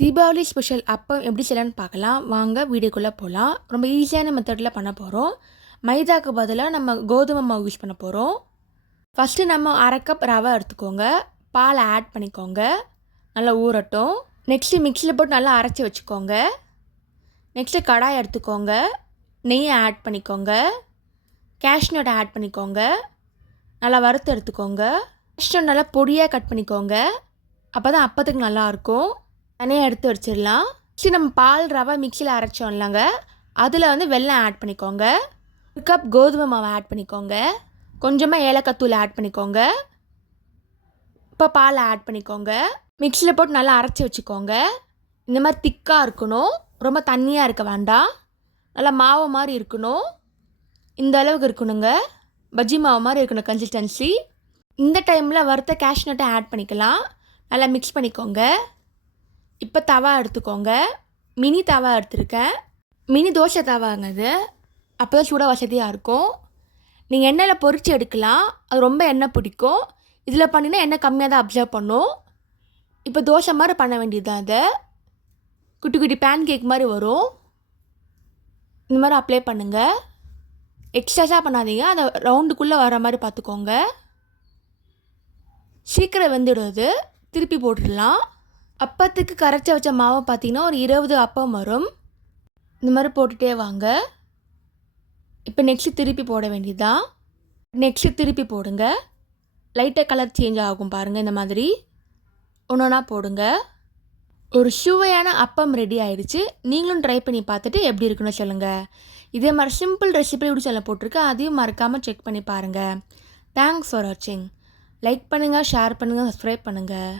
Deepavali special அப்பம் எப்படி செய்யலான்னு பார்க்கலாம். வாங்க வீடியோக்குள்ளே போகலாம் ரொம்ப ஈஸியான மெத்தடில் பண்ண போகிறோம் மைதாக்கு பதிலாக நம்ம கோதுமை மாவு யூஸ் பண்ண போகிறோம் ஃபஸ்ட்டு நம்ம அரை கப் ரவை எடுத்துக்கோங்க. பால் ஆட் பண்ணிக்கோங்க. நல்லா ஊறட்டும். நெக்ஸ்ட்டு மிக்சியில் போட்டு நல்லா அரைச்சி வச்சுக்கோங்க. நெக்ஸ்ட்டு கடாய் எடுத்துக்கோங்க. நெய்யை ஆட் பண்ணிக்கோங்க. கேஷ்நட் ஆட் பண்ணிக்கோங்க. நல்லா வறுத்து எடுத்துக்கோங்க. கேஷ்நட் நல்லா பொடியாக கட் பண்ணிக்கோங்க. அப்போ தான் அப்பத்துக்கு நல்லாயிருக்கும் தனியாக எடுத்து வச்சிடலாம். சரி நம்ம பால் ரவை மிக்சியில் அரைச்சோம் இல்லைங்க. அதில் வந்து வெள்ளம் ஆட் பண்ணிக்கோங்க. ஒரு கப் கோதுமை மாவு ஆட் பண்ணிக்கோங்க. கொஞ்சமாக ஏலக்காய் தூள் ஆட் பண்ணிக்கோங்க. இப்போ பால் ஆட் பண்ணிக்கோங்க. மிக்சியில் போட்டு நல்லா அரைச்சி வச்சுக்கோங்க. இந்த மாதிரி திக்காக இருக்கணும். ரொம்ப தண்ணியாக இருக்க வேண்டாம். நல்லா மாவு மாதிரி இருக்கணும். இந்த அளவுக்கு இருக்கணுங்க. பஜ்ஜி மாவு மாதிரி இருக்கணும் கன்சிஸ்டன்சி இந்த டைமில் வறுத்த கேஷ்நட்டை ஆட் பண்ணிக்கலாம். நல்லா மிக்ஸ் பண்ணிக்கோங்க. இப்போ தவா எடுத்துக்கோங்க. மினி தவா எடுத்திருக்கேன் மினி தோசை தவாங்க இது அப்போ தான் சூடாக வசதியாக இருக்கும். நீங்கள் எண்ணெயில் பொரித்து எடுக்கலாம். அது ரொம்ப எண்ணெய் பிடிக்கும். இதில் பண்ணினா எண்ணெய் கம்மியாக தான் அப்சர்வ் பண்ணும். இப்போ தோசை மாதிரி பண்ண வேண்டியது தான் அதை. குட்டி குட்டி பேன் கேக் மாதிரி வரும். இந்த மாதிரி அப்ளை பண்ணுங்கள் எக்ஸ்ட்ராஸாக பண்ணாதீங்க. அதை ரவுண்டுக்குள்ளே வர மாதிரி பார்த்துக்கோங்க. சீக்கிரம் வெந்துடுது திருப்பி போட்டுடலாம். அப்பத்துக்கு கரைச்சி வச்ச மாவை பார்த்தீங்கன்னா ஒரு இருபது அப்பம் வரும். இந்த மாதிரி போட்டுகிட்டே வாங்க. இப்போ நெக்ஸ்ட்டு திருப்பி போட வேண்டியதுதான். நெக்ஸ்ட்டு திருப்பி போடுங்க. லைட்டாக கலர் சேஞ்ச் ஆகும் பாருங்கள் இந்த மாதிரி. ஒன்று ஒன்றா போடுங்க. ஒரு சுவையான அப்பம் ரெடி ஆயிடுச்சு. நீங்களும் ட்ரை பண்ணி பார்த்துட்டு எப்படி இருக்குன்னு சொல்லுங்கள் இதே மாதிரி சிம்பிள் ரெசிபி எப்படி சொல்ல போட்டிருக்கேன் அதையும் மறக்காமல் செக் பண்ணி பாருங்கள் தேங்க்ஸ் ஃபார் வாட்சிங் லைக் பண்ணுங்கள் ஷேர் பண்ணுங்கள் சப்ஸ்கிரைப் பண்ணுங்கள்